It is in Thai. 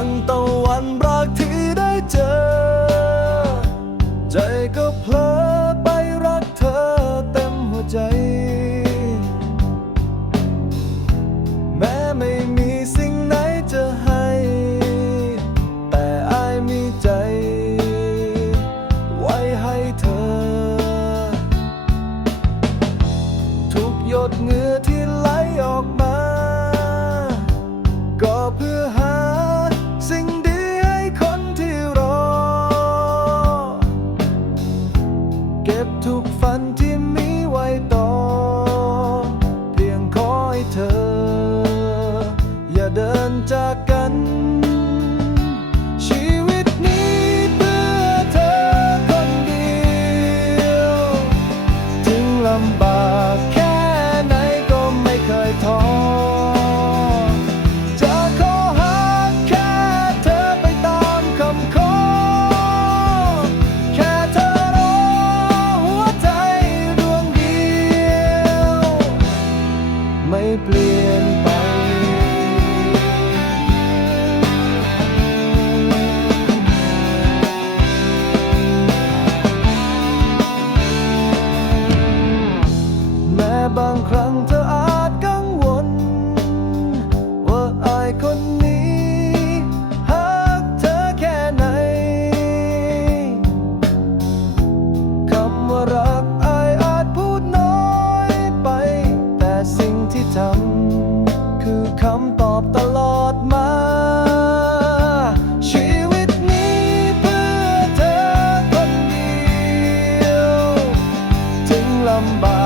ดังตะวันรักที่ได้เจอ ใจก็เพลอไปรักเธอเต็มหัวใจ แม้ไม่มีสิ่งไหนจะให้ แต่อายมีใจ ไว้ให้เธอ ทุกหยดเหงื่อ somebody ำคือคำตอบตลอดมา ชีวิตนี้เพื่อเธอคนเดียว ถึงลำบาก